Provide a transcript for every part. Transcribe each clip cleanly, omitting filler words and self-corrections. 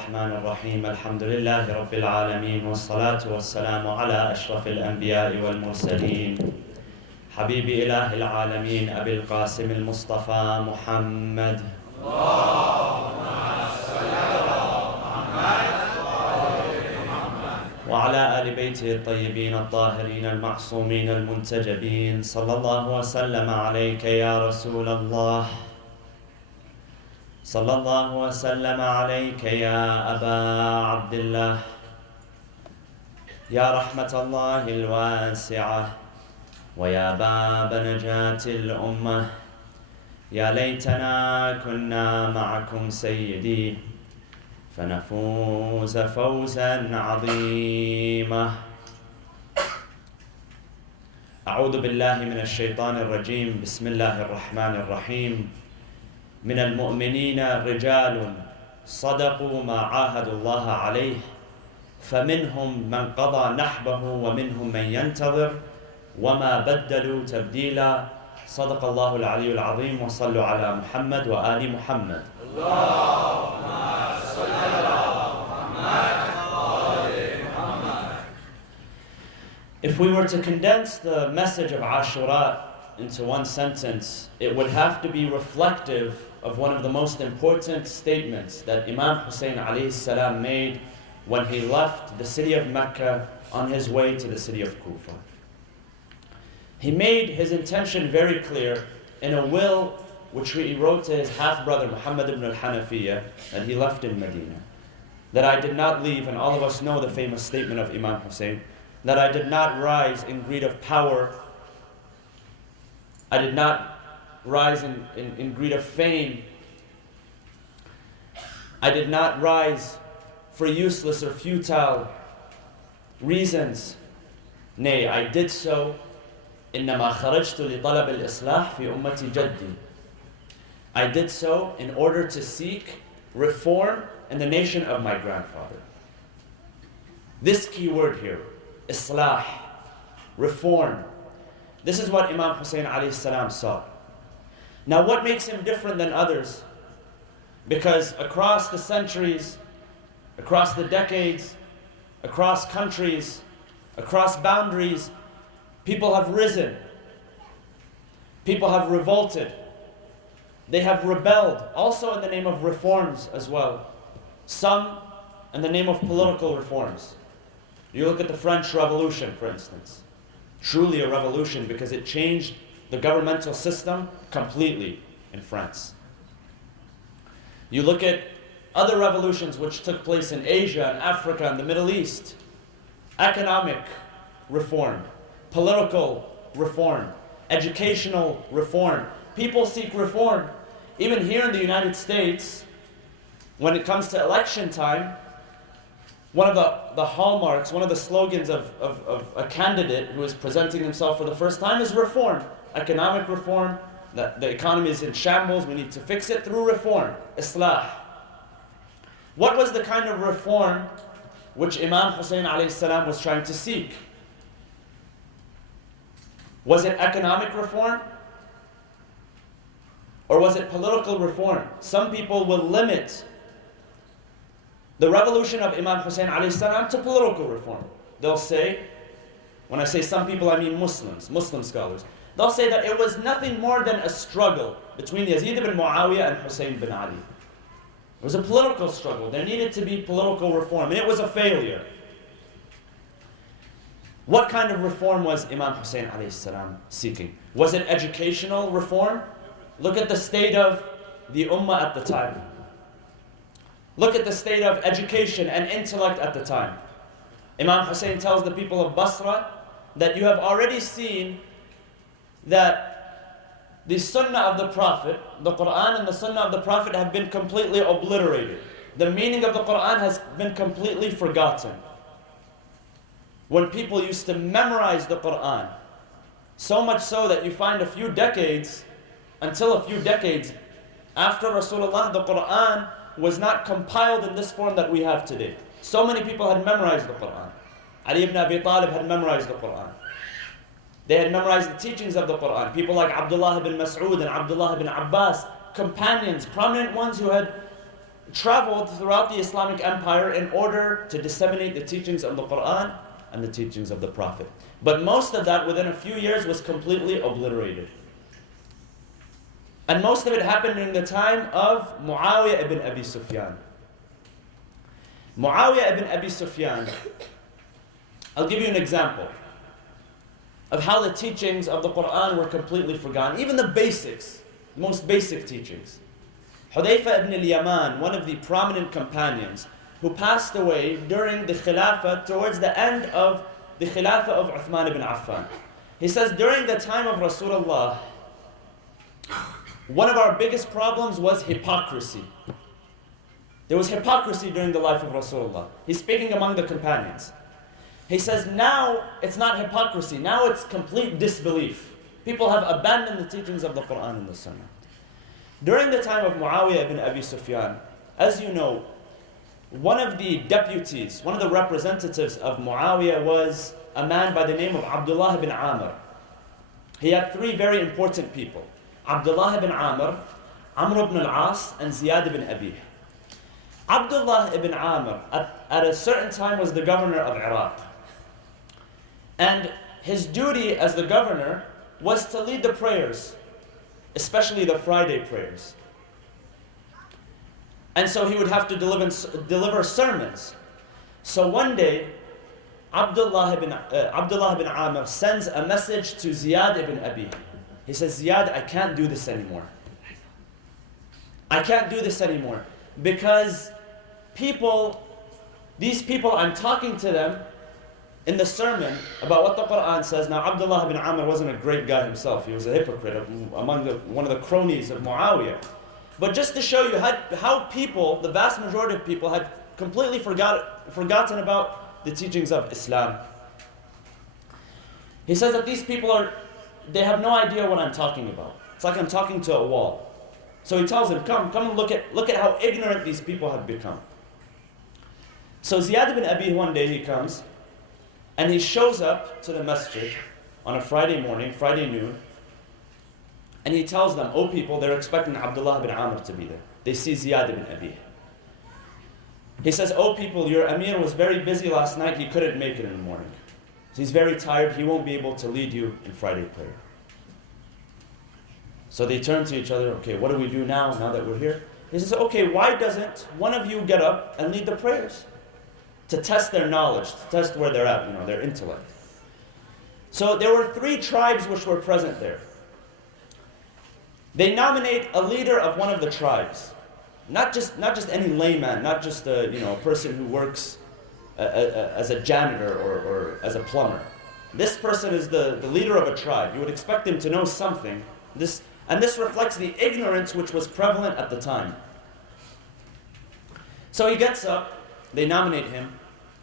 الرحمن الرحيم الحمد لله رب العالمين والصلاة والسلام على أشرف الأنبياء والمرسلين حبيب إله العالمين أبي القاسم المصطفى محمد وعلى آل بيته الطيبين الطاهرين المعصومين المنتجبين صلى الله وسلم عليك يا رسول الله صلى الله وسلم عليك يا أبا عبد الله يا رحمة الله الواسعة ويا باب نجاة الأمة يا ليتنا كنا معكم سيدي فنفوز فوزا عظيما. أعوذ بالله من الشيطان الرجيم. بسم الله الرحمن الرحيم. من المؤمنين رجال صدقوا ما عاهدوا الله عليه فمنهم من قضى نحبه ومنهم من ينتظر وما بدلوا تبديلا. صدق الله العلي العظيم. وصلوا على محمد وآل محمد. اللهم صل على محمد وآل محمد. If we were to condense the message of Ashura into one sentence, it would have to be reflective of one of the most important statements that Imam Hussein alayhi salam made when he left the city of Mecca on his way to the city of Kufa. He made his intention very clear in a will which he wrote to his half-brother Muhammad ibn al-Hanafiyyah that he left in Medina. That I did not leave, and all of us know the famous statement of Imam Hussein, that I did not rise in greed of power, I did not rise in greed of fame, I did not rise for useless or futile reasons. Nay, I did so إنما خرجت لطلب الإصلاح في أمة جدي. I did so in order to seek reform in the nation of my grandfather. This key word here, Islah, reform. This is what Imam Hussein alayhi salam saw. Now what makes him different than others? Because across the centuries, across the decades, across countries, across boundaries, people have risen. People have revolted. They have rebelled, also in the name of reforms as well. Some in the name of political reforms. You look at the French Revolution, for instance. Truly a revolution because it changed the governmental system completely in France. You look at other revolutions which took place in Asia and Africa and the Middle East. Economic reform, political reform, educational reform. People seek reform. Even here in the United States, when it comes to election time, one of the hallmarks, one of the slogans of a candidate who is presenting himself for the first time is reform. Economic reform. The economy is in shambles. We need to fix it through reform. Islah. What was the kind of reform which Imam Hussein alayhi salam was trying to seek? Was it economic reform? Or was it political reform? Some people will limit the revolution of Imam Hussein alayhi salam to political reform. They'll say, when I say some people, I mean Muslims, Muslim scholars. They'll say that it was nothing more than a struggle between Yazid ibn Muawiyah and Hussein bin Ali. It was a political struggle. There needed to be political reform, and it was a failure. What kind of reform was Imam Hussein alayhi salam seeking? Was it educational reform? Look at the state of the ummah at the time. Look at the state of education and intellect at the time. Imam Hussein tells the people of Basra that you have already seen that the sunnah of the Prophet, the Quran and the sunnah of the Prophet have been completely obliterated. The meaning of the Quran has been completely forgotten. When people used to memorize the Quran, so much so that you find until a few decades after Rasulullah, the Quran was not compiled in this form that we have today. So many people had memorized the Quran. Ali ibn Abi Talib had memorized the Quran. They had memorized the teachings of the Quran. People like Abdullah ibn Mas'ud and Abdullah ibn Abbas, companions, prominent ones who had traveled throughout the Islamic empire in order to disseminate the teachings of the Quran and the teachings of the Prophet. But most of that within a few years was completely obliterated. And most of it happened during the time of Muawiyah ibn Abi Sufyan. Muawiyah ibn Abi Sufyan, I'll give you an example of how the teachings of the Quran were completely forgotten. Even the basics, the most basic teachings. Hudayfa ibn al-Yaman, one of the prominent companions, who passed away during the Khilafah, towards the end of the Khilafah of Uthman ibn Affan. He says, during the time of Rasulullah, one of our biggest problems was hypocrisy. There was hypocrisy during the life of Rasulullah. He's speaking among the companions. He says, now it's not hypocrisy, now it's complete disbelief. People have abandoned the teachings of the Quran and the Sunnah. During the time of Muawiyah ibn Abi Sufyan, as you know, one of the deputies, one of the representatives of Muawiyah was a man by the name of Abdullah ibn Amr. He had three very important people: Abdullah ibn Amr, Amr ibn al-As, and Ziyad ibn Abi. Abdullah ibn Amr at a certain time was the governor of Iraq. And his duty as the governor was to lead the prayers, especially the Friday prayers. And so he would have to deliver sermons. So one day, Abdullah ibn Amr sends a message to Ziyad ibn Abi. He says, Ziyad, I can't do this anymore. I can't do this anymore because these people, I'm talking to them in the sermon about what the Quran says. Now, Abdullah ibn Amr wasn't a great guy himself. He was a hypocrite, one of the cronies of Muawiyah. But just to show you how people, the vast majority of people, had completely forgotten about the teachings of Islam. He says that these people they have no idea what I'm talking about. It's like I'm talking to a wall. So he tells them, come and look at how ignorant these people have become. So Ziyad ibn Abi, one day he comes, and he shows up to the masjid on a Friday morning, Friday noon, and he tells them, oh people, they're expecting Abdullah ibn Amr to be there. They see Ziyad ibn Abi. He says, oh people, your Amir was very busy last night, he couldn't make it in the morning. So he's very tired, he won't be able to lead you in Friday prayer. So they turn to each other, okay, what do we do now that we're here? He says, okay, why doesn't one of you get up and lead the prayers? To test their knowledge, to test where they're at, their intellect. So there were 3 tribes which were present there. They nominate a leader of one of the tribes. Not just any layman, not just a person who works as a janitor or as a plumber. This person is the leader of a tribe. You would expect him to know something. This reflects the ignorance which was prevalent at the time. So he gets up, they nominate him,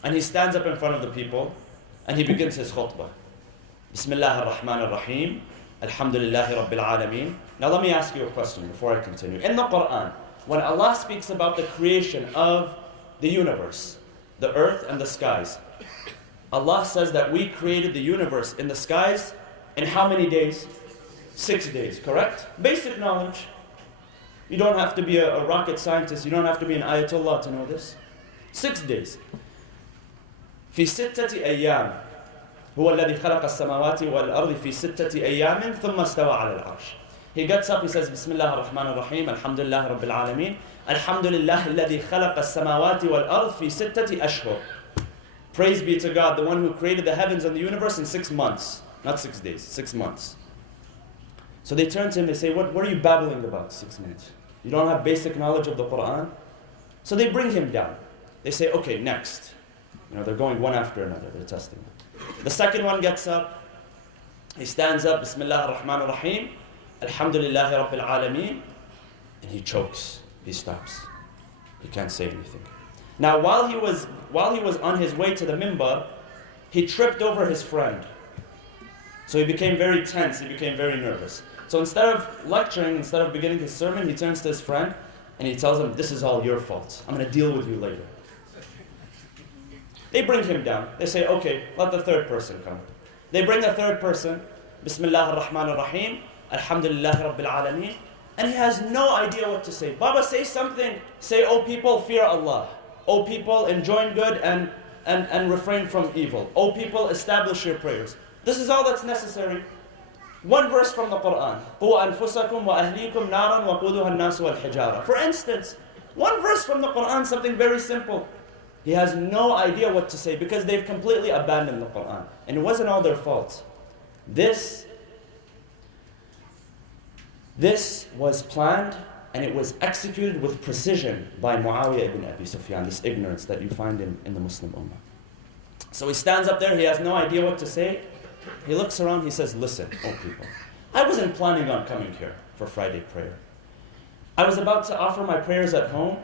and he stands up in front of the people, and he begins his khutbah. Bismillah ar-Rahman ar-Rahim, Alhamdulillahi Rabbil Alameen. Now let me ask you a question before I continue. In the Quran, when Allah speaks about the creation of the universe, the earth and the skies, Allah says that we created the universe in the skies in how many days? 6 days, correct? Basic knowledge. You don't have to be a rocket scientist, you don't have to be an Ayatollah to know this. 6 days. في 6 أيام هو الذي خلق السماوات والأرض في 6 أيام ثم استوى على العرش. He gets up, he says, بسم الله الرحمن الرحيم الحمد لله رب العالمين الحمد لله الذي خلق السماوات والأرض في 6 أشهر. Praise be to God, the one who created the heavens and the universe in 6 months. Not 6 days, 6 months. So they turn to him, they say, what are you babbling about 6 months? You don't have basic knowledge of the Quran? So they bring him down. They say, okay, next. They're going one after another, they're testing him. The second one gets up, he stands up, Bismillah ar-Rahman ar-Rahim, Alhamdulillahi Rabbil Alameen, and he chokes, he stops. He can't say anything. Now while he was on his way to the minbar, he tripped over his friend. So he became very tense, he became very nervous. So instead of lecturing, instead of beginning his sermon, he turns to his friend and he tells him, this is all your fault. I'm going to deal with you later. They bring him down. They say, okay, let the third person come. They bring the third person. Bismillah ar-Rahman ar-Rahim. Alhamdulillahi Rabbil Alameen. And he has no idea what to say. Baba, say something. Say, oh people, fear Allah. Oh people, enjoin good and refrain from evil. Oh people, establish your prayers. This is all that's necessary. One verse from the Quran. قُوا أَنفُسَكُمْ وَأَهْلِيكُمْ نَارًا وَقُودُهَا النَّاسُ وَالْحِجَارَةُ. For instance, one verse from the Quran, something very simple. He has no idea what to say because they've completely abandoned the Quran. And it wasn't all their fault. This was planned and it was executed with precision by Muawiyah ibn Abi Sufyan, this ignorance that you find in the Muslim Ummah. So he stands up there, he has no idea what to say. He looks around, he says, listen, oh people, I wasn't planning on coming here for Friday prayer. I was about to offer my prayers at home,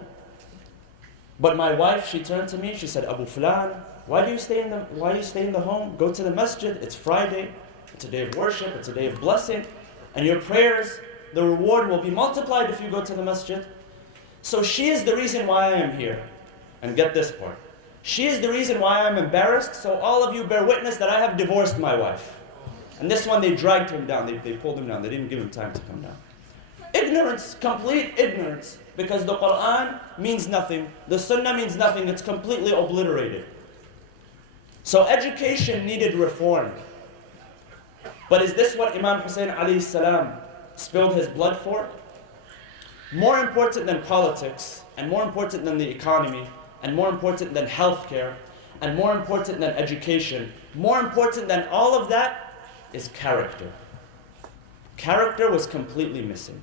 but my wife, she turned to me, she said, Abu Fulan, why do you stay in the home? Go to the masjid, it's Friday, it's a day of worship, it's a day of blessing, and your prayers, the reward will be multiplied if you go to the masjid. So she is the reason why I am here. And get this part. She is the reason why I'm embarrassed, so all of you bear witness that I have divorced my wife. And this one, they dragged him down, they pulled him down, they didn't give him time to come down. Ignorance, complete ignorance, because the Quran means nothing, the Sunnah means nothing, it's completely obliterated. So education needed reform. But is this what Imam Hussein alayhi salam spilled his blood for? More important than politics, and more important than the economy, and more important than healthcare, and more important than education, more important than all of that is character. Character was completely missing.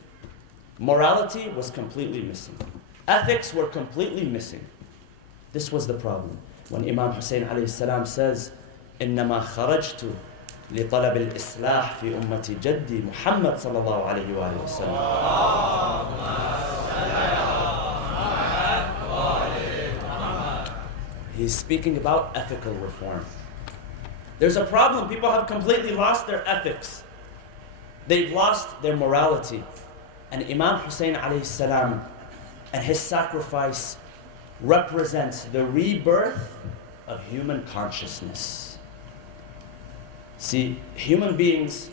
Morality was completely missing. Ethics were completely missing. This was the problem. When Imam Hussein alayhi salam says, إِنَّمَا خَرَجْتُ لطلب الإصلاح في أمة جدي محمد صلى الله عليه وآله وسلم. He's speaking about ethical reform. There's a problem. People have completely lost their ethics. They've lost their morality. And Imam Hussein alayhi salam and his sacrifice represents the rebirth of human consciousness. See, human beings,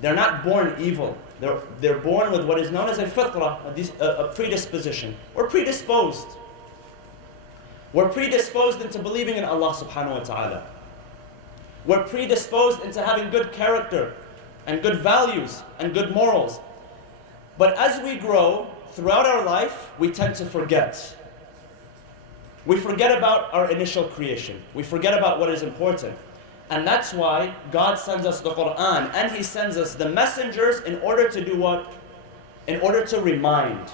they're not born evil. They're born with what is known as a fitrah, a predisposition. We're predisposed. We're predisposed into believing in Allah subhanahu wa ta'ala. We're predisposed into having good character and good values and good morals. But as we grow throughout our life, we tend to forget. We forget about our initial creation. We forget about what is important. And that's why God sends us the Quran and He sends us the messengers in order to do what? In order to remind.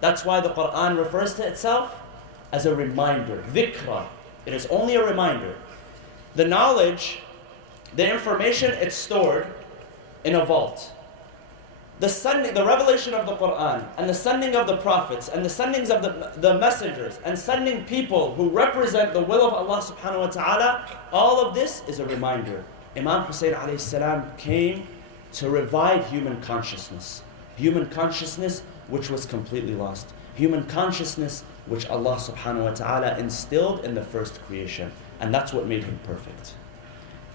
That's why the Quran refers to itself as a reminder. Dhikra. It is only a reminder. The knowledge, the information, it's stored in a vault. The revelation of the Quran and the sending of the prophets and the sendings of the messengers and sending people who represent the will of Allah subhanahu wa ta'ala, all of this is a reminder. Imam Hussein alayhi salam came to revive human consciousness. Human consciousness which was completely lost. Human consciousness which Allah subhanahu wa ta'ala instilled in the first creation. And that's what made him perfect.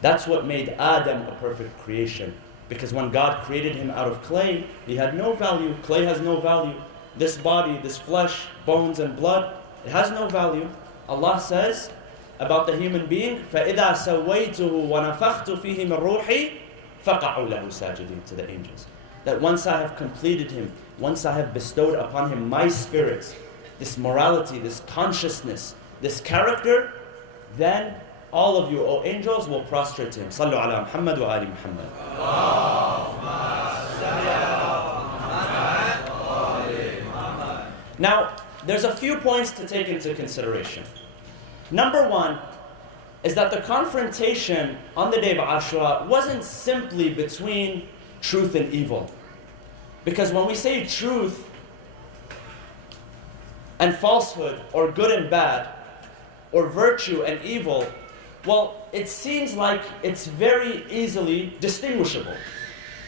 That's what made Adam a perfect creation. Because when God created him out of clay, he had no value. Clay has no value. This body, this flesh, bones and blood, it has no value. Allah says about the human being, فَإِذَا سَوَّيْتُهُ وَنَفَخْتُ فِيهِ مِنْ رُوحِي فَقَعُوا لَهُ سَاجِدِينَ, to the angels. That once I have completed him, once I have bestowed upon him my spirit, this morality, this consciousness, this character, then all of you, O angels, will prostrate to him. Sallu ala Muhammad wa ali Muhammad. Now, there's a few points to take into consideration. Number one is that the confrontation on the day of Ashura wasn't simply between truth and evil. Because when we say truth and falsehood, or good and bad, or virtue and evil, well, it seems like it's very easily distinguishable.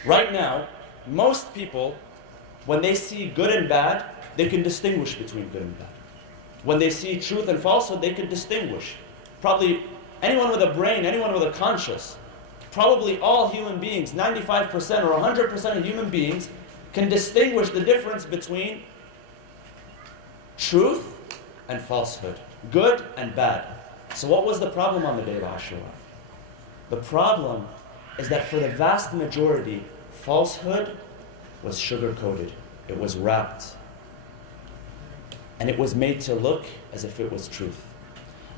Right now, most people, when they see good and bad, they can distinguish between good and bad. When they see truth and falsehood, they can distinguish. Probably anyone with a brain, anyone with a conscience, probably all human beings, 95% or 100% of human beings, can distinguish the difference between truth and falsehood, good and bad. So what was the problem on the day of Ashura? The problem is that for the vast majority, falsehood was sugar-coated. It was wrapped. And it was made to look as if it was truth.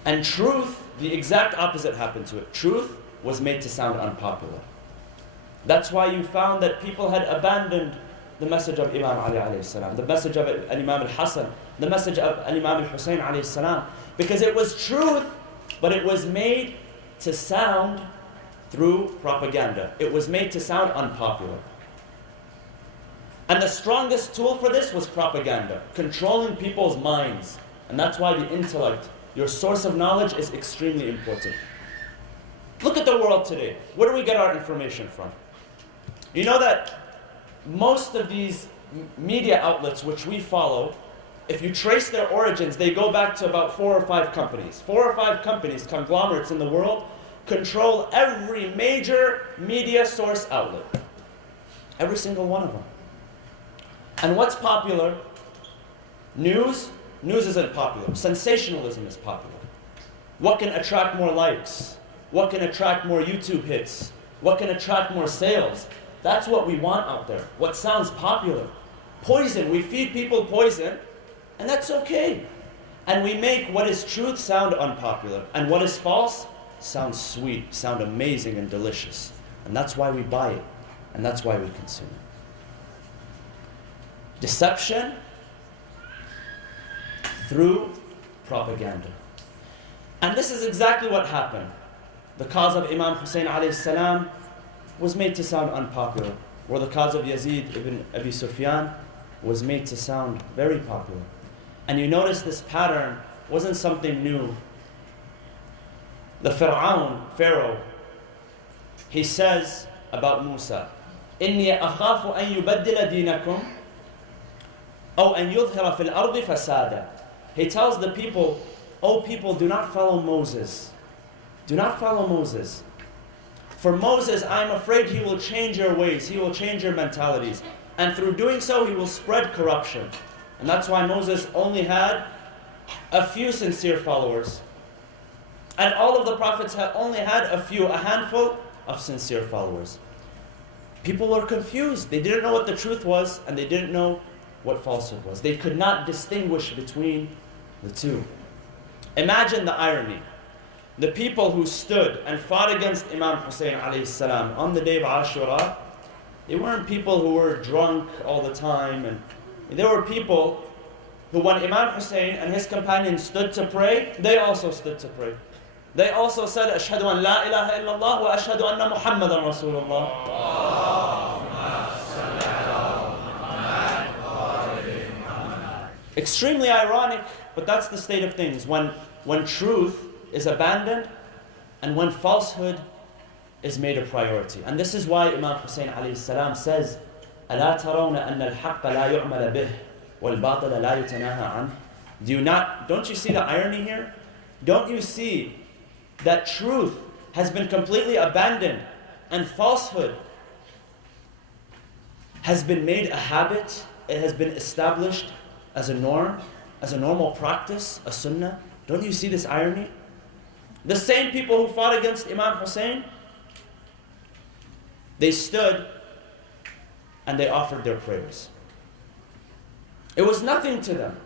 And truth, the exact opposite happened to it. Truth was made to sound unpopular. That's why you found that people had abandoned the message of Imam Ali alayhi salam, the message of Imam al-Hassan, the message of Imam al-Hussein alayhi salam, because it was truth, but it was made to sound through propaganda. It was made to sound unpopular. And the strongest tool for this was propaganda, controlling people's minds. And that's why the intellect, your source of knowledge, is extremely important. Look at the world today. Where do we get our information from? You know that most of these media outlets which we follow, if you trace their origins, they go back to about 4 or 5 companies. 4 or 5 companies, conglomerates in the world, control every major media source outlet. Every single one of them. And what's popular? News? News isn't popular. Sensationalism is popular. What can attract more likes? What can attract more YouTube hits? What can attract more sales? That's what we want out there. What sounds popular. Poison. We feed people poison, and that's okay. And we make what is truth sound unpopular, and what is false sound sweet, sound amazing and delicious. And that's why we buy it, and that's why we consume it. Deception through propaganda. And this is exactly what happened. The cause of Imam Hussein alayhi salam was made to sound unpopular, or the cause of Yazid ibn Abi Sufyan was made to sound very popular. And you notice this pattern wasn't something new. The Pharaoh, he says about Musa, إِنِّي أَخَافُ أَن يُبَدِّلَ دِينَكُمْ أَوْ أَن يُظْهِرَ فِي الْأَرْضِ فَسَادًا. He tells the people, "O people, do not follow Moses. Do not follow Moses. For Moses, I am afraid he will change your ways, he will change your mentalities. And through doing so, he will spread corruption." And that's why Moses only had a few sincere followers. And all of the prophets only had a handful of sincere followers. People were confused. They didn't know what the truth was, and they didn't know what falsehood was. They could not distinguish between the two. Imagine the irony. The people who stood and fought against Imam Hussein alayhi salam on the day of Ashura, they weren't people who were drunk all the time. And they were people who, when Imam Hussein and his companions stood to pray, they also stood to pray. They also said, "Ashhadu an la ilaha illallah wa ashhadu anna Muhammadan Rasulullah." Extremely ironic, but that's the state of things. When truth is abandoned and when falsehood is made a priority. And this is why Imam Hussein alayhi salam says, أَلَا تَرَوْنَ أَنَّ الْحَقَّ لَا يُعْمَلَ بِهِ وَالْبَاطِلَ لَا يُتَنَاهَى عَنْهُ. Don't you see the irony here? Don't you see that truth has been completely abandoned and falsehood has been made a habit? It has been established as a norm, as a normal practice, a sunnah. Don't you see this irony? The same people who fought against Imam Hussein, they stood and they offered their prayers. It was nothing to them.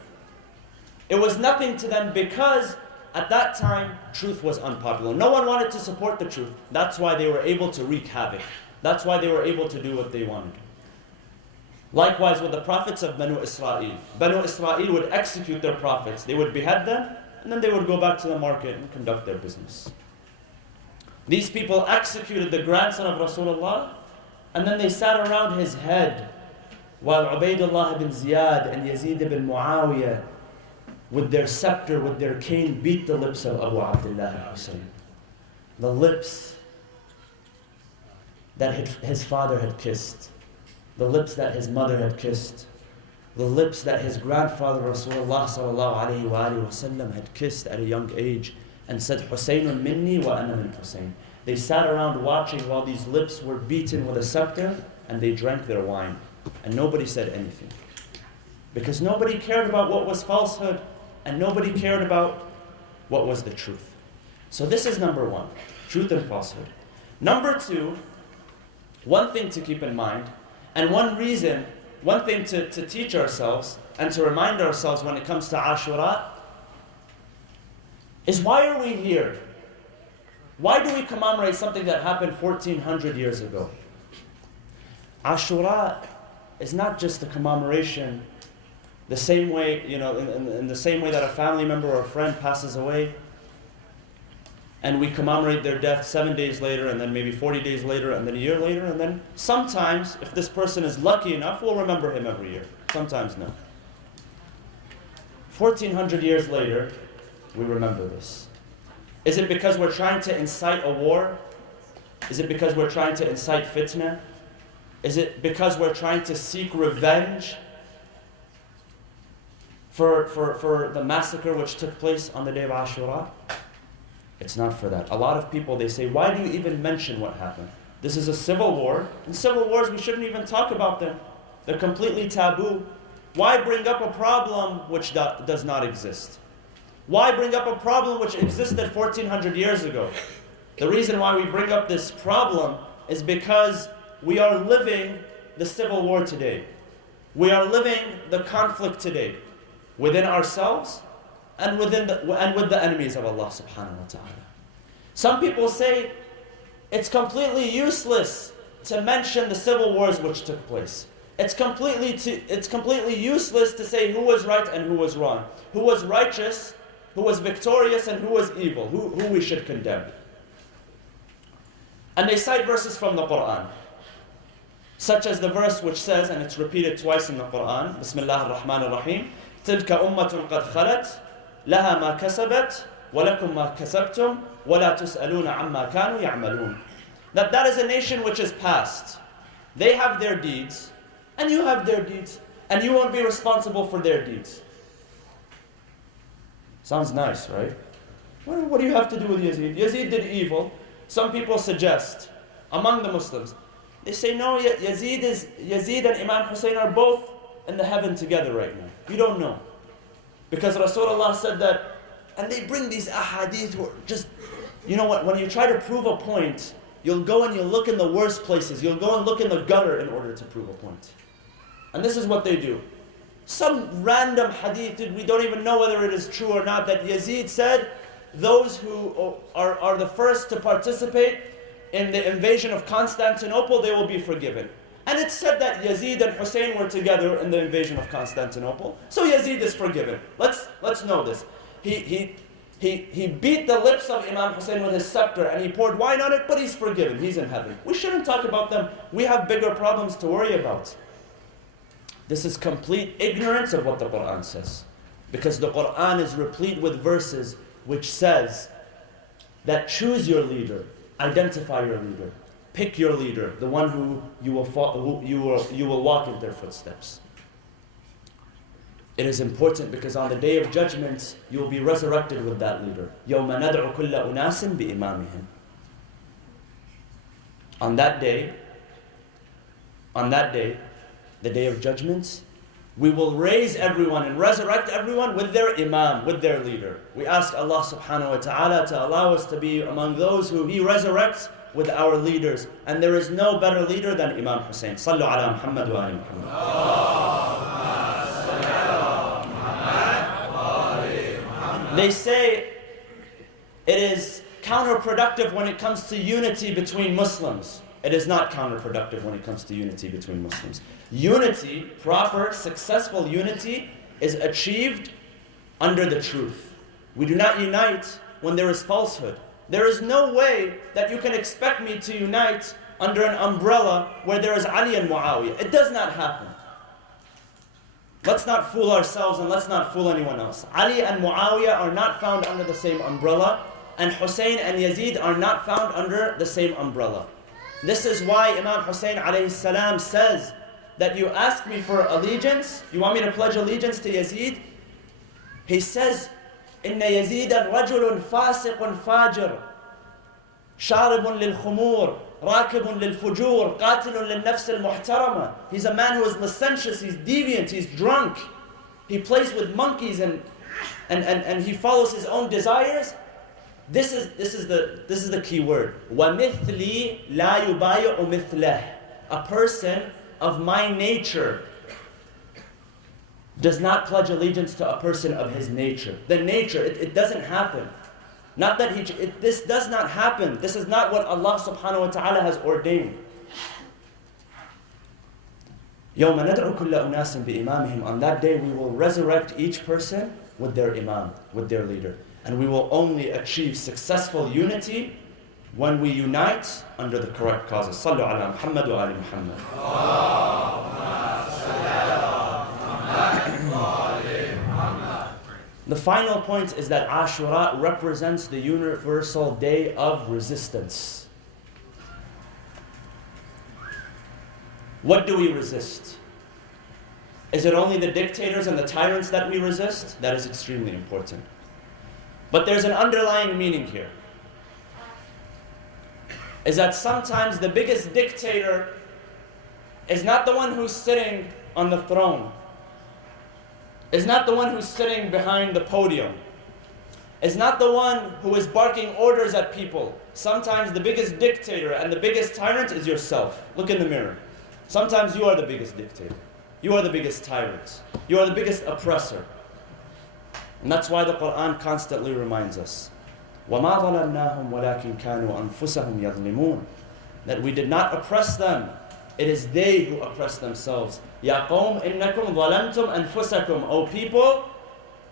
It was nothing to them because at that time, truth was unpopular. No one wanted to support the truth. That's why they were able to wreak havoc. That's why they were able to do what they wanted. Likewise with the prophets of Banu Israel. Banu Israel would execute their prophets. They would behead them, and then they would go back to the market and conduct their business. These people executed the grandson of Rasulullah, and then they sat around his head while Ubaydullah ibn Ziyad and Yazid ibn Muawiyah with their scepter, with their cane, beat the lips of Abu Abdullah al-Hussein. The lips that his father had kissed. The lips that his mother had kissed. The lips that his grandfather Rasulullah sallallahu alayhi wa sallam had kissed at a young age and said, "Husaynun minni wa ana min Husayn." They sat around watching while these lips were beaten with a scepter and they drank their wine. And nobody said anything. Because nobody cared about what was falsehood, and nobody cared about what was the truth. So this is number one, truth and falsehood. Number two, one thing to keep in mind, and one thing to teach ourselves and to remind ourselves when it comes to Ashura, is why are we here? Why do we commemorate something that happened 1400 years ago? Ashura is not just a commemoration the same way, in the same way that a family member or a friend passes away, and we commemorate their death 7 days later, and then maybe 40 days later, and then a year later, and then sometimes, if this person is lucky enough, we'll remember him every year. Sometimes no. 1400 years later, we remember this. Is it because we're trying to incite a war? Is it because we're trying to incite fitna? Is it because we're trying to seek revenge for the massacre which took place on the day of Ashura? It's not for that. A lot of people, they say, why do you even mention what happened? This is a civil war. In civil wars, we shouldn't even talk about them. They're completely taboo. Why bring up a problem which does not exist? Why bring up a problem which existed 1400 years ago? The reason why we bring up this problem is because we are living the civil war today. We are living the conflict today within ourselves and with the enemies of Allah subhanahu wa ta'ala. Some people say it's completely useless to mention the civil wars which took place. It's completely useless to say who was right and who was wrong, who was righteous, who was victorious, and who was evil, who we should condemn. And they cite verses from the Quran, such as the verse which says, and it's repeated twice in the Quran, Bismillah ar-Rahman ar-Rahim, تِلْكَ أُمَّةٌ قَدْ خَلَتْ لَهَا مَا كَسَبَتْ وَلَكُمْ مَا كَسَبْتُمْ وَلَا تُسْأَلُونَ عَمَّا كَانُوا يَعْمَلُونَ. That is a nation which is past. They have their deeds, and you have their deeds, and you won't be responsible for their deeds. Sounds nice, right? What do you have to do with Yazid? Yazid did evil. Some people suggest, among the Muslims, they say, no, Yazid and Imam Hussein are both in the heaven together right now. You don't know. Because Rasulullah said that, and they bring these ahadith, just, you know what, when you try to prove a point, you'll go and you'll look in the worst places. You'll go and look in the gutter in order to prove a point. And this is what they do. Some random hadith, we don't even know whether it is true or not, that Yazid said, those who are the first to participate in the invasion of Constantinople, they will be forgiven. And it's said that Yazid and Hussein were together in the invasion of Constantinople. So Yazid is forgiven. Let's know this. He beat the lips of Imam Hussein with his scepter and he poured wine on it, but he's forgiven. He's in heaven. We shouldn't talk about them. We have bigger problems to worry about. This is complete ignorance of what the Quran says. Because the Quran is replete with verses which says that choose your leader, identify your leader, pick your leader, the one who you will walk in their footsteps. It is important because on the day of judgment, you will be resurrected with that leader. يَوْمَ نَدْعُ كُلَّ أُنَاسٍ بِإِمَامِهِمْ. On that day, the day of judgment, we will raise everyone and resurrect everyone with their imam, with their leader. We ask Allah subhanahu wa ta'ala to allow us to be among those who He resurrects with our leaders. And there is no better leader than Imam Hussein. Sallu ala Muhammad wa ali Muhammad. They say it is counterproductive when it comes to unity between Muslims. It is not counterproductive when it comes to unity between Muslims. Unity, proper, successful unity, is achieved under the truth. We do not unite when there is falsehood. There is no way that you can expect me to unite under an umbrella where there is Ali and Muawiyah. It does not happen. Let's not fool ourselves and let's not fool anyone else. Ali and Muawiyah are not found under the same umbrella, and Hussein and Yazid are not found under the same umbrella. This is why Imam Hussein alayhi salam says that you ask me for allegiance, you want me to pledge allegiance to Yazid? He says, إِنَّ يَزِيدًا رَجُلٌ فَاسِقٌ فَاجِرٌ شَارِبٌ لِلْخُمُورِ راكب للفجور قاتل للنفس المحترمة. He's a man who is licentious, he's deviant, he's drunk. He plays with monkeys and he follows his own desires. This is the key word. وَمِثْلِي لَا يُبَايِعُ مِثْلَهُ. A person of my nature does not pledge allegiance to a person of his nature. The nature, it doesn't happen. Not that this does not happen. This is not what Allah subhanahu wa ta'ala has ordained. يَوْمَ نَدْعُ كُلَّ أُنَاسٍ بِإِمَامِهِمْ. On that day we will resurrect each person with their imam, with their leader. And we will only achieve successful unity when we unite under the correct causes. Sallu ala Muhammad wa ali Muhammad. The final point is that Ashura represents the universal day of resistance. What do we resist? Is it only the dictators and the tyrants that we resist? That is extremely important. But there's an underlying meaning here. Is that sometimes the biggest dictator is not the one who's sitting on the throne, is not the one who's sitting behind the podium, is not the one who is barking orders at people. Sometimes the biggest dictator and the biggest tyrant is yourself. Look in the mirror. Sometimes you are the biggest dictator. You are the biggest tyrant. You are the biggest oppressor. And that's why the Quran constantly reminds us, وَمَا ظَلَمْنَاهُمْ وَلَكِنْ كَانُوا أَنفُسَهُمْ يَظْلِمُونَ. That we did not oppress them. It is they who oppress themselves. يَا قَوْمْ إِنَّكُمْ ظَلَمْتُمْ أَنفُسَكُمْ. O people,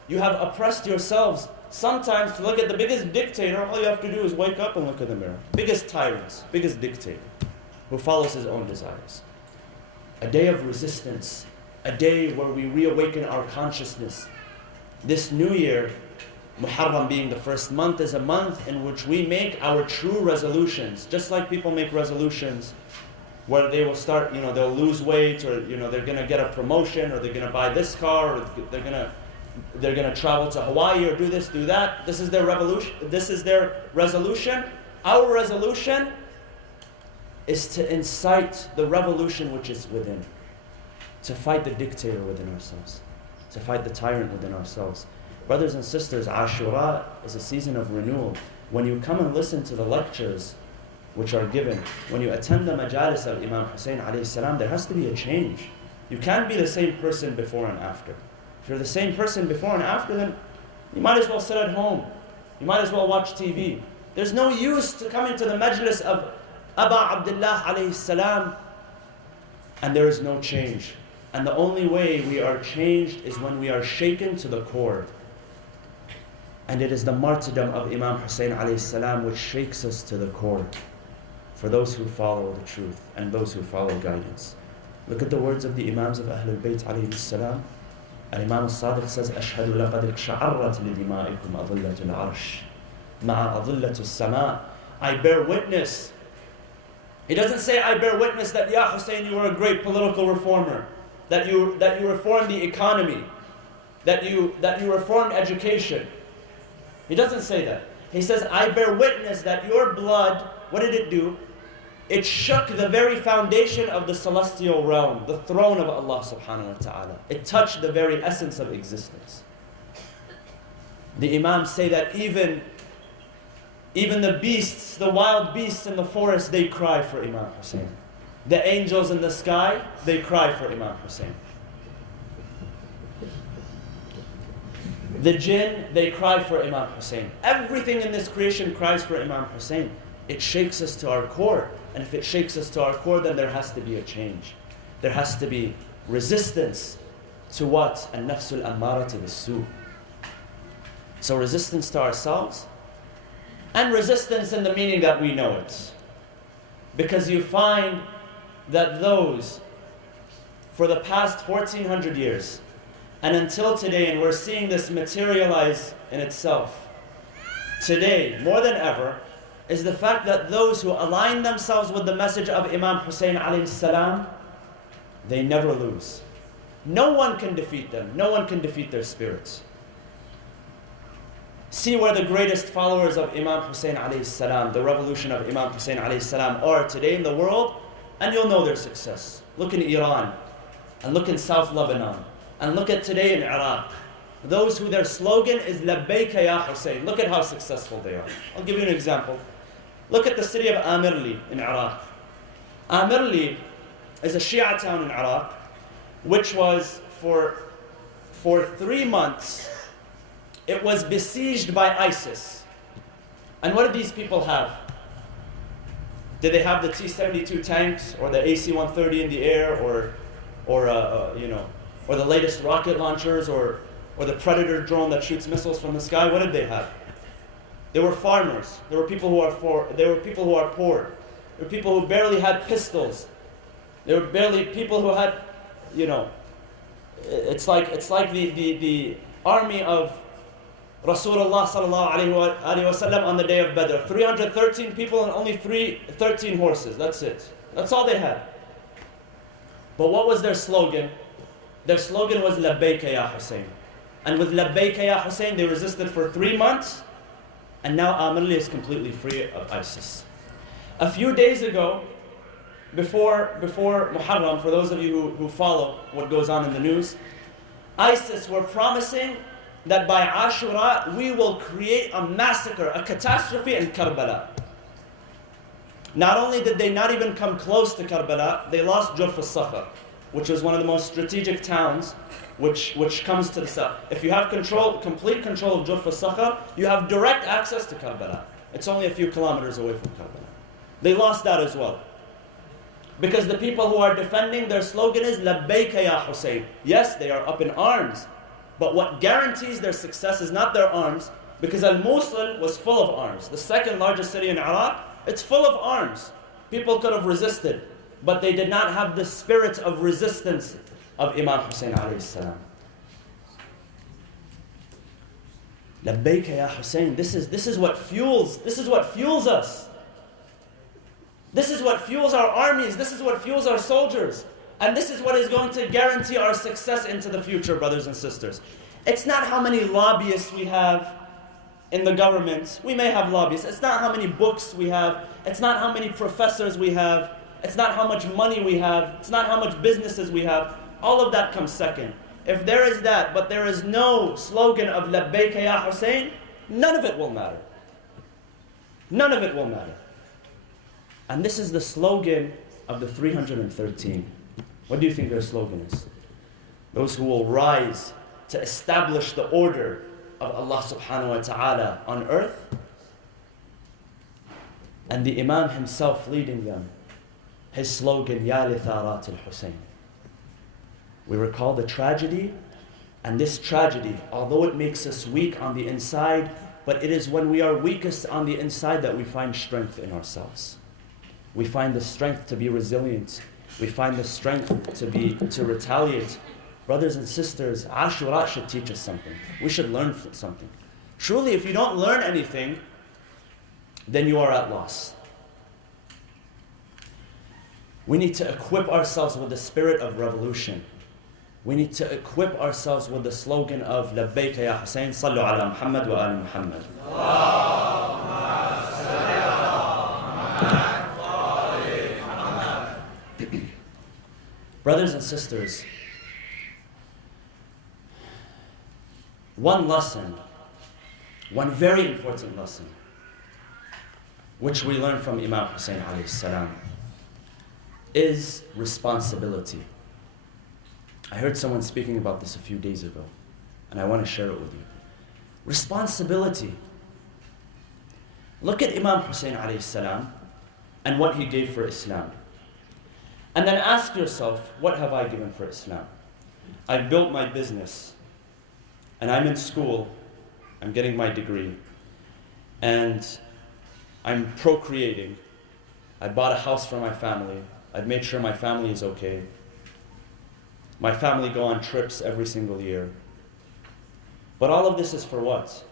you have oppressed yourselves. Sometimes to look at the biggest dictator, all you have to do is wake up and look in the mirror. Biggest tyrant, biggest dictator, who follows his own desires. A day of resistance, a day where we reawaken our consciousness. This new year, Muharram being the first month, is a month in which we make our true resolutions. Just like people make resolutions where they will start, they'll lose weight, or they're gonna get a promotion, or they're gonna buy this car, or they're gonna travel to Hawaii, or do this, do that. This is their revolution. This is their resolution. Our resolution is to incite the revolution which is within, to fight the dictator within ourselves, to fight the tyrant within ourselves. Brothers and sisters, Ashura is a season of renewal. When you come and listen to the lectures which are given, when you attend the majalis of Imam Hussein alayhi salam, there has to be a change. You can't be the same person before and after. If you're the same person before and after, then you might as well sit at home. You might as well watch TV. There's no use to coming to the majlis of Aba Abdullah alayhi salam, and there is no change. And the only way we are changed is when we are shaken to the core. And it is the martyrdom of Imam Hussein alayhi salam which shakes us to the core, for those who follow the truth and those who follow guidance. Look at the words of the Imams of Ahlul Bayt alayhi salam. Al-Imam al-Sadiq says, أشهد لقد اقشعرت لدمائكم أظلة العرش مع أظلة السماء. I bear witness. He doesn't say, I bear witness that, Ya Hussein, you were a great political reformer, that you reformed the economy, that you reformed education. He doesn't say that. He says, I bear witness that your blood, what did it do? It shook the very foundation of the celestial realm, the throne of Allah subhanahu wa ta'ala. It touched the very essence of existence. The Imams say that even the beasts, the wild beasts in the forest, they cry for Imam Hussein. The angels in the sky, they cry for Imam Hussein. The jinn, they cry for Imam Hussein. Everything in this creation cries for Imam Hussein. It shakes us to our core. And if it shakes us to our core, then there has to be a change. There has to be resistance to what? An-nafsul ammaratu bis-su. So resistance to ourselves, and resistance in the meaning that we know it. Because you find that those, for the past 1400 years, and until today, and we're seeing this materialize in itself, today, more than ever, is the fact that those who align themselves with the message of Imam Hussein alayhi salam, they never lose. No one can defeat them. No one can defeat their spirits. See where the greatest followers of Imam Hussein alayhi salam, the revolution of Imam Hussein alayhi salam, are today in the world, and you'll know their success. Look in Iran, and look in South Lebanon, and look at today in Iraq. Those who their slogan is Labbayka ya Hussein. Look at how successful they are. I'll give you an example. Look at the city of Amirli in Iraq. Amirli is a Shia town in Iraq, which was for 3 months, it was besieged by ISIS. And what did these people have? Did they have the T-72 tanks or the AC-130 in the air, or the latest rocket launchers, or the Predator drone that shoots missiles from the sky? What did they have? They were farmers. There were people who are poor. There were people who barely had pistols. There were barely people who had, it's like the army of Rasulullah sallallahu alaihi wasallam on the day of Badr. 313 people and only 13 horses. That's it. That's all they had. But what was their slogan? Their slogan was Labbayka ya Hussein. And with Labbayka ya Hussein, they resisted for 3 months, and now Amirli is completely free of ISIS. A few days ago, before Muharram, for those of you who follow what goes on in the news, ISIS were promising that by Ashura, we will create a massacre, a catastrophe in Karbala. Not only did they not even come close to Karbala, they lost Jurf al-Sakhar, which was one of the most strategic towns, which comes to the south. If you have complete control of Jurf al-Sakhar, you have direct access to Karbala. It's only a few kilometers away from Karbala. They lost that as well. Because the people who are defending, their slogan is Labbayka ya Hussein. Yes, they are up in arms, but what guarantees their success is not their arms, because Al-Mosul was full of arms. The second largest city in Iraq, it's full of arms. People could have resisted, but they did not have the spirit of resistance of Imam Hussein alayhi salam. Labbayka ya Hussein. This is what fuels us. This is what fuels our armies. This is what fuels our soldiers. And this is what is going to guarantee our success into the future, brothers and sisters. It's not how many lobbyists we have in the government. We may have lobbyists. It's not how many books we have. It's not how many professors we have. It's not how much money we have. It's not how much businesses we have. All of that comes second. If there is that, but there is no slogan of Labbayka ya Hussein, none of it will matter. None of it will matter. And this is the slogan of the 313. What do you think their slogan is? Those who will rise to establish the order of Allah subhanahu wa ta'ala on earth, and the Imam himself leading them. His slogan, Ya li tharat al-Hussein. We recall the tragedy, and this tragedy, although it makes us weak on the inside, but it is when we are weakest on the inside that we find strength in ourselves. We find the strength to be resilient. We find the strength to retaliate. Brothers and sisters, Ashura should teach us something. We should learn something. Truly, if you don't learn anything, then you are at loss. We need to equip ourselves with the spirit of revolution. We need to equip ourselves with the slogan of Labbayka ya Hussein, Sallu ala Muhammad wa ali Muhammad. Brothers and sisters, one very important lesson, which we learn from Imam Hussein alayhi salam, is responsibility. I heard someone speaking about this a few days ago, and I want to share it with you. Responsibility. Look at Imam Hussein alayhi salam and what he gave for Islam. And then ask yourself, what have I given for Islam? I've built my business, and I'm in school, I'm getting my degree, and I'm procreating. I bought a house for my family. I've made sure my family is okay. My family go on trips every single year. But all of this is for what?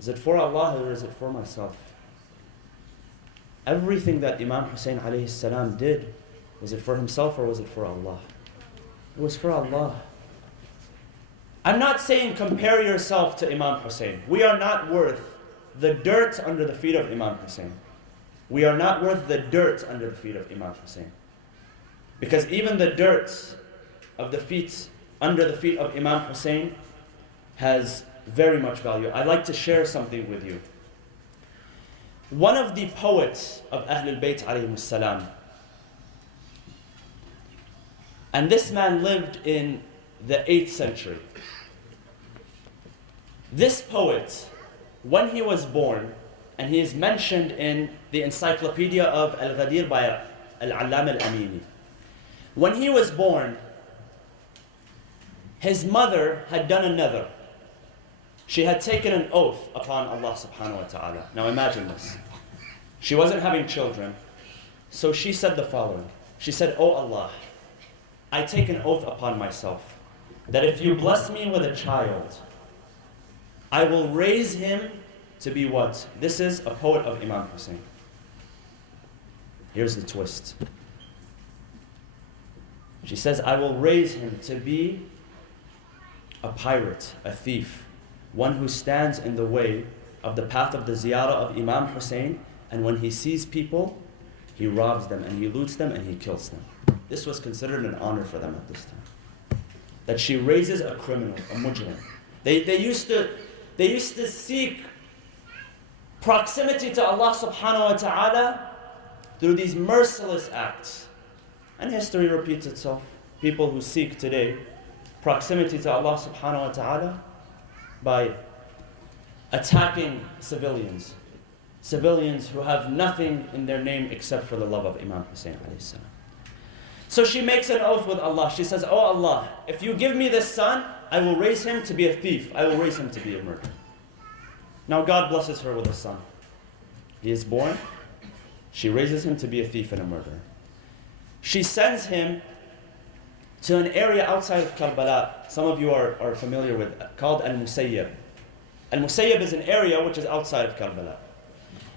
Is it for Allah or is it for myself? Everything that Imam Hussein alayhi salam did, was it for himself or was it for Allah? It was for Allah. I'm not saying compare yourself to Imam Hussein. We are not worth the dirt under the feet of Imam Hussein. We are not worth the dirt under the feet of Imam Hussein. Because even the dirt of the feet, under the feet of Imam Hussein has very much value. I'd like to share something with you. One of the poets of Ahlul Bayt alayhimus salam, and this man lived in the 8th century. This poet, when he was born, and he is mentioned in the encyclopedia of Al-Ghadir by Al-Allam Al-Amini. When he was born, his mother had done a nadhr. She had taken an oath upon Allah subhanahu wa ta'ala. Now imagine this. She wasn't having children, so she said the following. She said, "Oh Allah, I take an oath upon myself that if you bless me with a child, I will raise him to be what?" This is a poet of Imam Hussein. Here's the twist. She says, "I will raise him to be a pirate, a thief, one who stands in the way of the path of the ziyarah of Imam Hussein, and when he sees people, he robs them and he loots them and he kills them." This was considered an honor for them at this time. That she raises a criminal, a mujrim. They used to seek proximity to Allah subhanahu wa ta'ala through these merciless acts. And history repeats itself. People who seek today proximity to Allah subhanahu wa ta'ala by attacking civilians. Civilians who have nothing in their name except for the love of Imam Hussein alayhi salam. So she makes an oath with Allah. She says, "Oh Allah, if you give me this son, I will raise him to be a thief. I will raise him to be a murderer." Now God blesses her with a son. He is born. She raises him to be a thief and a murderer. She sends him to an area outside of Karbala. Some of you are familiar with, called Al-Musayyab. Al-Musayyab is an area which is outside of Karbala.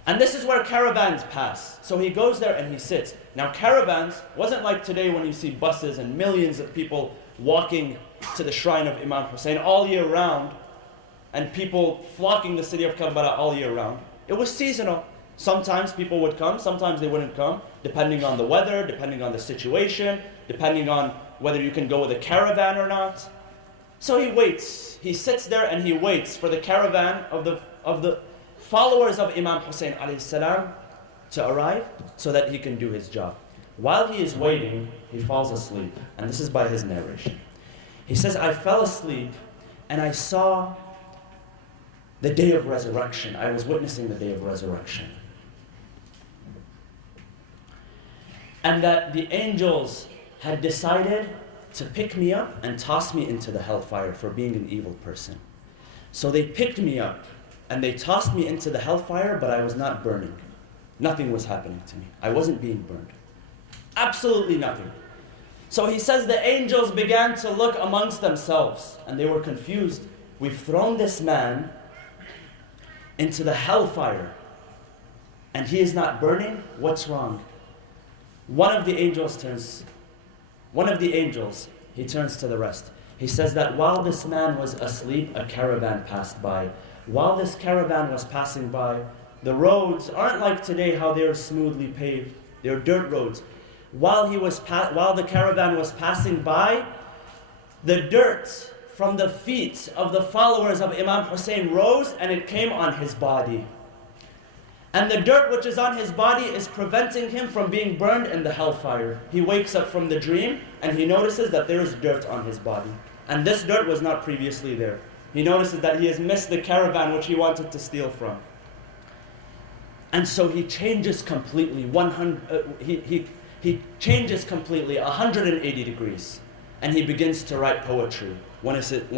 And this is where caravans pass. So he goes there and he sits. Now caravans wasn't like today when you see buses and millions of people walking to the shrine of Imam Hussein all year round, and people flocking the city of Karbala all year round. It was seasonal. Sometimes people would come, sometimes they wouldn't come, depending on the weather, depending on the situation, depending on whether you can go with a caravan or not. So he waits. He sits there and he waits for the caravan of the followers of Imam Hussein alayhi salam to arrive so that he can do his job. While he is waiting, he falls asleep. And this is by his narration. He says, "I fell asleep and I saw the day of resurrection. I was witnessing the day of resurrection. And that the angels had decided to pick me up and toss me into the hellfire for being an evil person. So they picked me up and they tossed me into the hellfire, but I was not burning. Nothing was happening to me. I wasn't being burned. Absolutely nothing." So he says the angels began to look amongst themselves and they were confused. We've thrown this man into the hellfire and he is not burning? What's wrong? One of the angels, he turns to the rest. He says that while this man was asleep, a caravan passed by. While this caravan was passing by, the roads aren't like today how they're smoothly paved. They're dirt roads. While the caravan was passing by, the dirt from the feet of the followers of Imam Hussein rose and it came on his body. And the dirt which is on his body is preventing him from being burned in the hellfire. He wakes up from the dream and he notices that there is dirt on his body. And this dirt was not previously there. He notices that he has missed the caravan which he wanted to steal from. And so he changes completely. He changes completely 180 degrees. And he begins to write poetry. One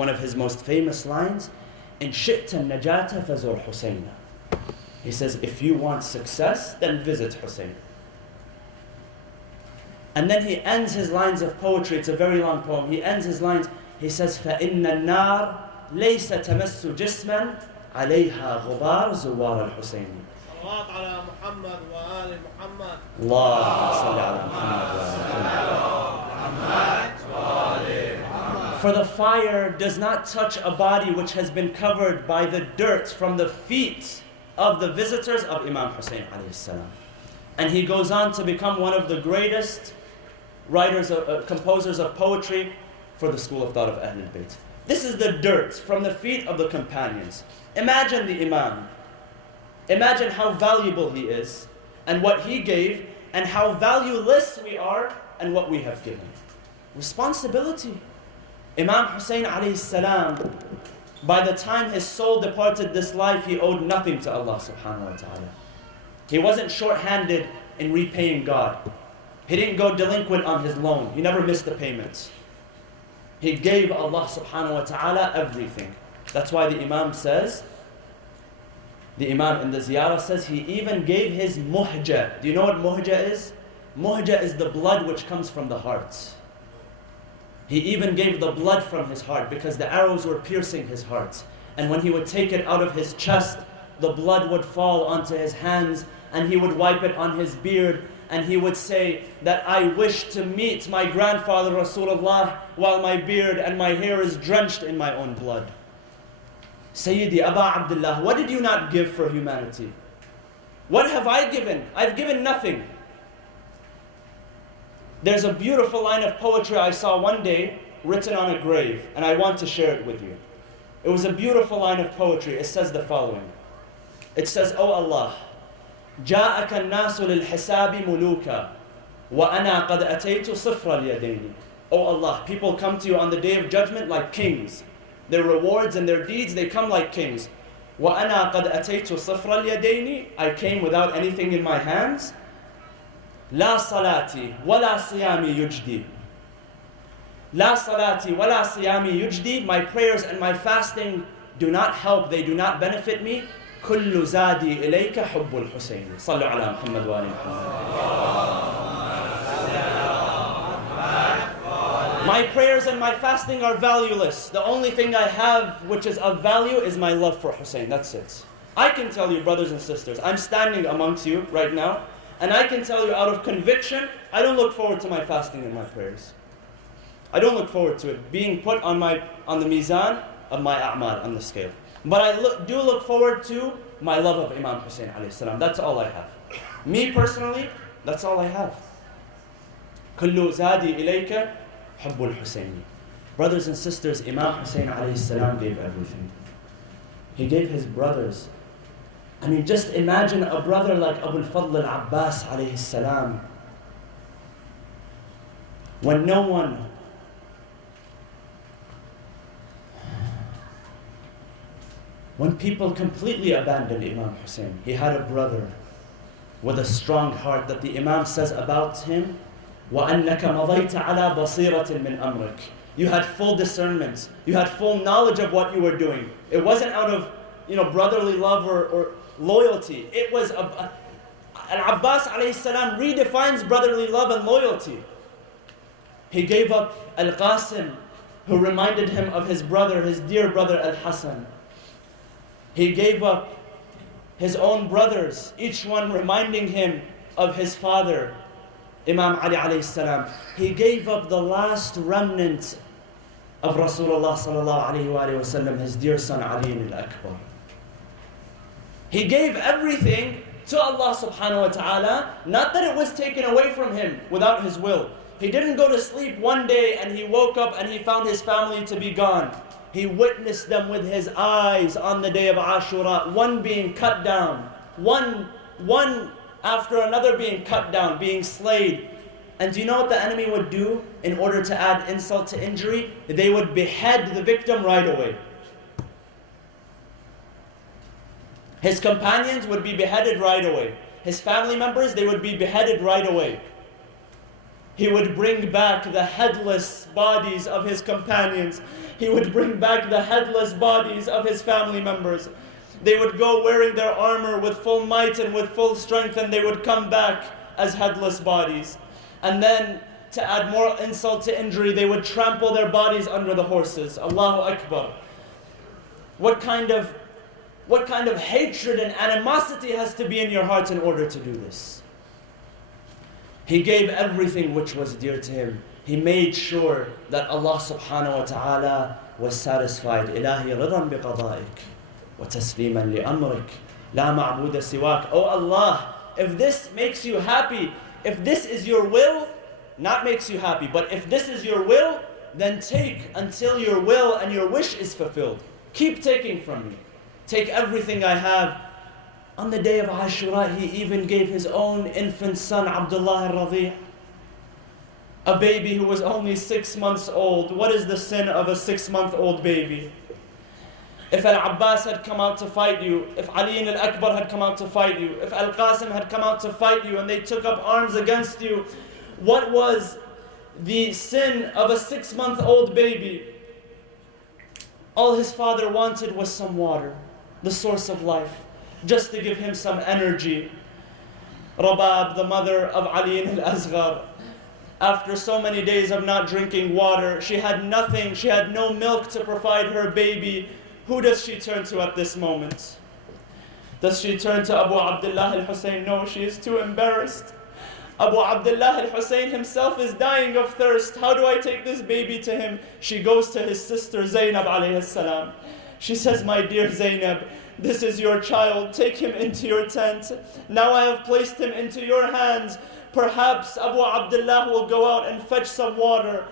of his most famous lines, "In shi'ta najata fazur Hussein." He says, if you want success, then visit Hussein. And then he ends his lines of poetry. It's a very long poem. He ends his lines. He says, فَإِنَّ النَّارِ لَيْسَ تَمَسُّ جِسْمًا عَلَيْهَا غُبَارُ زُوَارَ الْحُسَيْنِ. صلوات على محمد وآل محمد. اللهم صل على محمد وآل محمد. For the fire does not touch a body which has been covered by the dirt from the feet of the visitors of Imam Hussein alayhi salam. And he goes on to become one of the greatest writers, composers of poetry for the school of thought of Ahlul Bayt. This is the dirt from the feet of the companions. Imagine the Imam. Imagine how valuable he is and what he gave, and how valueless we are and what we have given. Responsibility. Imam Hussein alayhi salam, by the time his soul departed this life, he owed nothing to Allah subhanahu wa ta'ala. He wasn't short-handed in repaying God. He didn't go delinquent on his loan. He never missed the payments. He gave Allah subhanahu wa ta'ala everything. That's why the Imam says, the Imam in the ziyarah says, he even gave his muhja. Do you know what muhja is? Muhja is the blood which comes from the heart. He even gave the blood from his heart because the arrows were piercing his heart. And when he would take it out of his chest, the blood would fall onto his hands and he would wipe it on his beard. And he would say that I wish to meet my grandfather Rasulullah while my beard and my hair is drenched in my own blood. Sayyidi Aba Abdullah, what did you not give for humanity? What have I given? I've given nothing. There's a beautiful line of poetry I saw one day written on a grave, and I want to share it with you. It was a beautiful line of poetry. It says the following. It says, O Allah, جاءك الناس للحساب ملوكا وأنا قد أتيت صفر اليدين. O Allah, people come to you on the day of judgment like kings. Their rewards and their deeds, they come like kings. وأنا قد أتيت صفر اليدين. I came without anything in my hands. لا صلاتي ولا صيامي يجدي. لا صلاتي ولا صيامي يجدي. My prayers and my fasting do not help, they do not benefit me. كل زادي إليك حب الحسين. صلوا على محمد وآل محمد. My prayers and my fasting are valueless. The only thing I have which is of value is my love for Hussein. That's it. I can tell you, brothers and sisters, I'm standing amongst you right now, and I can tell you out of conviction, I don't look forward to my fasting and my prayers. I don't look forward to it being put on the mizan of my a'mal, on the scale. But I do look forward to my love of Imam Hussein alayhi salam. That's all I have. Me personally, that's all I have. كل زادي إليك حب الحسين. Brothers and sisters, Imam Hussein alayhi salam gave everything. He gave his brothers. I mean, just imagine a brother like Abu al-Fadl al-Abbas alayhi salam. When no one When people completely abandoned Imam Hussein, he had a brother with a strong heart that the Imam says about him, وَأَنَّكَ مَضَيْتَ عَلَى بَصِيرَةٍ مِّنْ أَمْرِكَ. You had full discernment. You had full knowledge of what you were doing. It wasn't out of brotherly love or loyalty. It was Al-Abbas alayhi salam redefines brotherly love and loyalty. He gave up Al-Qasim, who reminded him of his brother, his dear brother Al-Hasan. He gave up his own brothers, each one reminding him of his father, Imam Ali alayhi salam. He gave up the last remnant of Rasulullah sallallahu alayhi wa sallam, his dear son Ali al-Akbar. He gave everything to Allah subhanahu wa ta'ala, not that it was taken away from him without his will. He didn't go to sleep one day and he woke up and he found his family to be gone. He witnessed them with his eyes on the day of Ashura, one being cut down, one after another being cut down, being slayed. And do you know what the enemy would do in order to add insult to injury? They would behead the victim right away. His companions would be beheaded right away. His family members, they would be beheaded right away. He would bring back the headless bodies of his companions. He would bring back the headless bodies of his family members. They would go wearing their armor with full might and with full strength, and they would come back as headless bodies. And then, to add more insult to injury, they would trample their bodies under the horses. Allahu Akbar. What kind of hatred and animosity has to be in your hearts in order to do this? He gave everything which was dear to him. He made sure that Allah subhanahu wa ta'ala was satisfied. إلهي رضا بقضائك وتسليما لأمرك لا معبود سواك. Oh Allah, if this makes you happy, if this is your will, not makes you happy, but if this is your will, then take until your will and your wish is fulfilled. Keep taking from me. Take everything I have. On the day of Ashura, he even gave his own infant son, Abdullah al-Radi', a baby who was only 6 months old. What is the sin of a 6-month-old baby? If Al-Abbas had come out to fight you, if Ali al-Akbar had come out to fight you, if Al-Qasim had come out to fight you and they took up arms against you, what was the sin of a 6-month-old baby? All his father wanted was some water, the source of life, just to give him some energy. Rabab, the mother of Ali al-Asghar, after so many days of not drinking water, she had nothing, she had no milk to provide her baby. Who does she turn to at this moment? Does she turn to Abu Abdullah al-Hussein? No, she is too embarrassed. Abu Abdullah al-Hussein himself is dying of thirst. How do I take this baby to him? She goes to his sister Zainab alayhi salam. She says, my dear Zainab, this is your child. Take him into your tent. Now I have placed him into your hands. Perhaps Abu Abdullah will go out and fetch some water.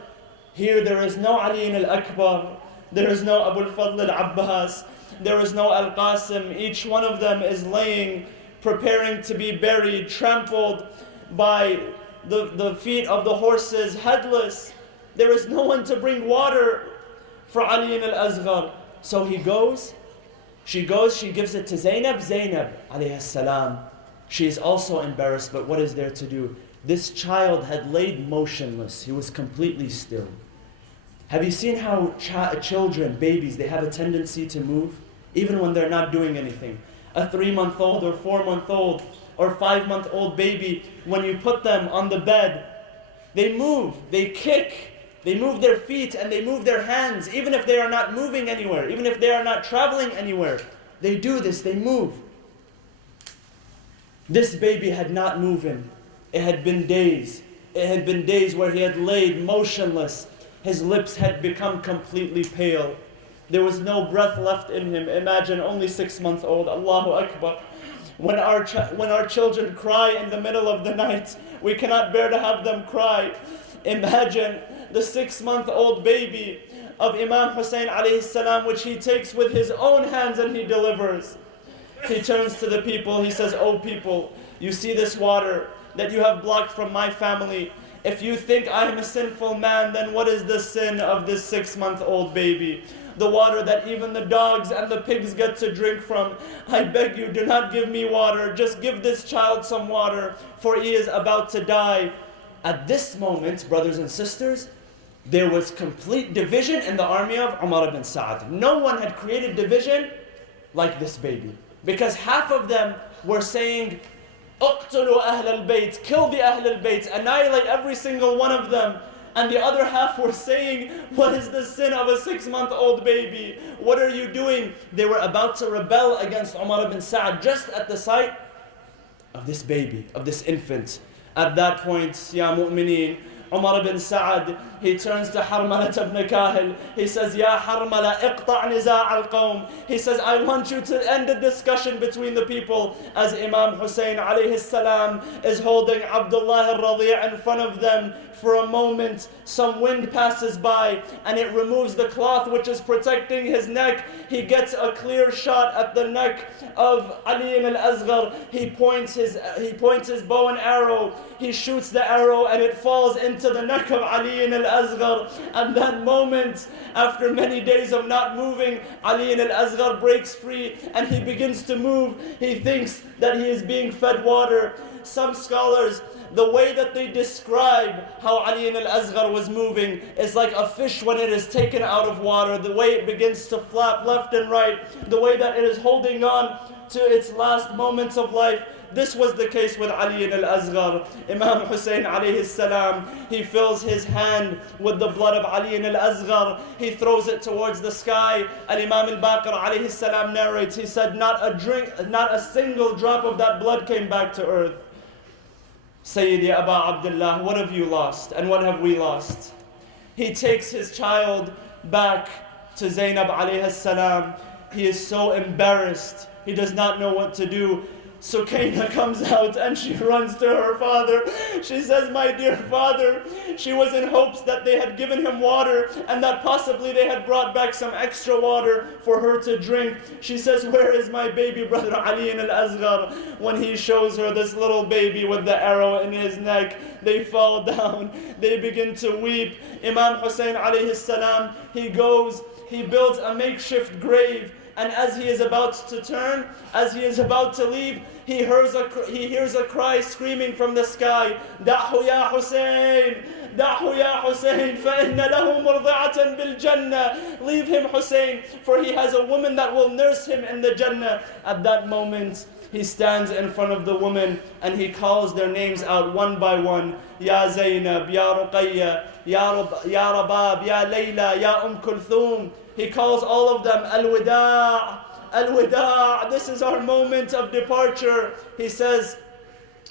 Here there is no Ali al-Akbar. There is no Abu al-Fadl al-Abbas. There is no Al-Qasim. Each one of them is laying, preparing to be buried, trampled by the feet of the horses, headless. There is no one to bring water for Ali al-Asghar. So he goes, she gives it to Zainab. Zainab alayhi salam. She is also embarrassed, but what is there to do? This child had laid motionless. He was completely still. Have you seen how children, babies, they have a tendency to move? Even when they're not doing anything. A 3-month-old or 4-month-old or 5-month-old baby, when you put them on the bed, they move, they kick, they move their feet and they move their hands, even if they are not moving anywhere, even if they are not traveling anywhere. They do this, they move. This baby had not moved. It had been days. It had been days where he had laid motionless. His lips had become completely pale. There was no breath left in him. Imagine, only 6 months old. Allahu Akbar. When our children cry in the middle of the night, we cannot bear to have them cry. Imagine the 6-month-old baby of Imam Hussein alayhi salam, which he takes with his own hands and he delivers. He turns to the people, he says, "Oh people, you see this water that you have blocked from my family. If you think I am a sinful man, then what is the sin of this 6-month-old baby? The water that even the dogs and the pigs get to drink from. I beg you, do not give me water. Just give this child some water, for he is about to die." At this moment, brothers and sisters, there was complete division in the army of Umar ibn Sa'ad. No one had created division like this baby. Because half of them were saying, "Uqtulu Ahl al-Bayt, kill the Ahl al-Bayt, annihilate every single one of them." And the other half were saying, "What is the sin of a 6-month-old baby? What are you doing?" They were about to rebel against Umar ibn Sa'ad just at the sight of this baby, of this infant. At that point, Ya mu'mineen, Umar ibn Sa'ad, he turns to Harmala ibn Kahil. He says, "Ya Harmala, iqta' niza' al-qawm." He says, "I want you to end the discussion between the people." As Imam Hussein alayhi salam is holding Abdullah al-Radi' in front of them, for a moment, some wind passes by and it removes the cloth which is protecting his neck. He gets a clear shot at the neck of Ali al-Asghar. He points his bow and arrow. He shoots the arrow and it falls into the neck of Ali al-Asghar. And that moment, after many days of not moving, Ali al-Asghar breaks free and he begins to move. He thinks that he is being fed water. Some scholars, the way that they describe how Ali al-Asghar was moving is like a fish when it is taken out of water. The way it begins to flap left and right, the way that it is holding on to its last moments of life. This was the case with Ali al-Asghar. Imam Hussein alayhi salam, he fills his hand with the blood of Ali al-Asghar. He throws it towards the sky. Al-Imam al-Baqir alayhi salam narrates, he said, not a single drop of that blood came back to earth. Sayyidi Aba Abdullah, what have you lost and what have we lost? He takes his child back to Zainab alayhi salam. He is so embarrassed. He does not know what to do. Sukaina comes out and she runs to her father. She says, my dear father, she was in hopes that they had given him water and that possibly they had brought back some extra water for her to drink. She says, where is my baby brother Ali al-Asghar? When he shows her this little baby with the arrow in his neck, they fall down. They begin to weep. Imam Hussein alayhi salam, he goes, he builds a makeshift grave. And as he is about to turn, as he is about to leave, he hears a cry screaming from the sky, Da'hu ya Hussein, Da'hu ya Hussein, فَإِنَّ لَهُ مُرْضِعَةً بِالْجَنَّةِ. Leave him, Hussein, for he has a woman that will nurse him in the Jannah. At that moment, he stands in front of the woman and he calls their names out one by one. Ya Zainab, Ya Ruqayya, Ya Rabab, Ya Layla, Ya Kulthum. He calls all of them Al-Wida', Al-Wida'. This is our moment of departure. He says,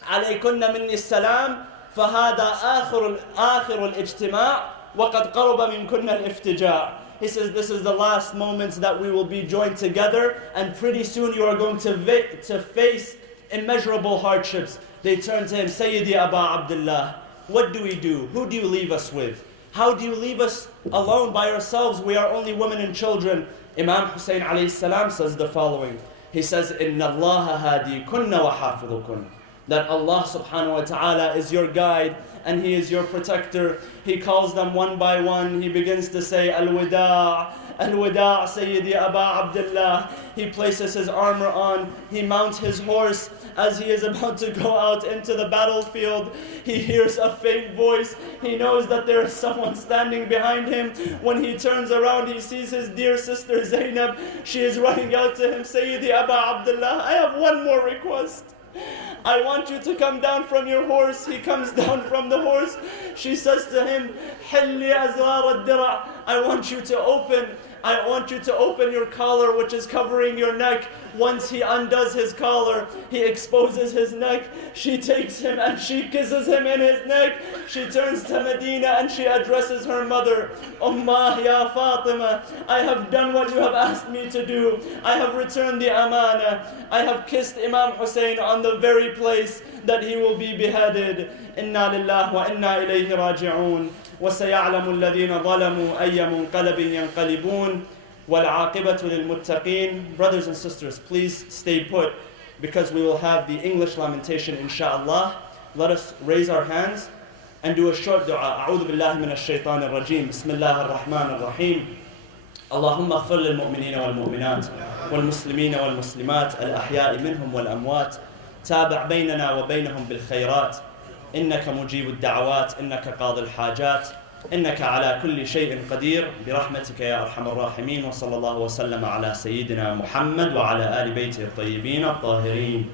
عليكن مني السلام فهذا آخر الاجتماع وقد قرب منكن الافتجاع. He says, this is the last moment that we will be joined together, and pretty soon you are going to face immeasurable hardships. They turn to him, Sayyidi Aba Abdullah, what do we do? Who do you leave us with? How do you leave us alone by ourselves? We are only women and children. Imam Hussein alayhi salam says the following. He says, Inna Allah hadi kunna wa hafidhukunna. That Allah subhanahu wa ta'ala is your guide and He is your protector. He calls them one by one. He begins to say, Al-Wida', Al-Wida' Sayyidi Aba Abdullah. He places his armor on. He mounts his horse. As he is about to go out into the battlefield, he hears a faint voice. He knows that there is someone standing behind him. When he turns around, he sees his dear sister Zainab. She is running out to him, Sayyidi Aba Abdullah, I have one more request. I want you to come down from your horse. He comes down from the horse. She says to him, Hilli azrar ad-dira'. I want you to open your collar which is covering your neck. Once he undoes his collar, he exposes his neck. She takes him and she kisses him in his neck. She turns to Medina and she addresses her mother. Ummah ya Fatima, I have done what you have asked me to do. I have returned the amana. I have kissed Imam Hussein on the very place that he will be beheaded. Inna lillah wa inna ilayhi raji'un. وسيعلم الذين ظلموا أي منقلب ينقلبون والعاقبة للمتقين. Brothers and sisters, please stay put because we will have the English lamentation inshallah. Let us raise our hands and do a short dua. أعوذ بالله من الشيطان الرجيم. بسم الله الرحمن الرحيم. اللهم اغفر للمؤمنين والمؤمنات والمسلمين والمسلمات الأحياء منهم والأموات. تابع بيننا وبينهم بالخيرات. إنك مجيب الدعوات، إنك قاضي الحاجات، إنك على كل شيء قدير برحمتك يا أرحم الراحمين. وصلى الله وسلم على سيدنا محمد وعلى آل بيته الطيبين الطاهرين.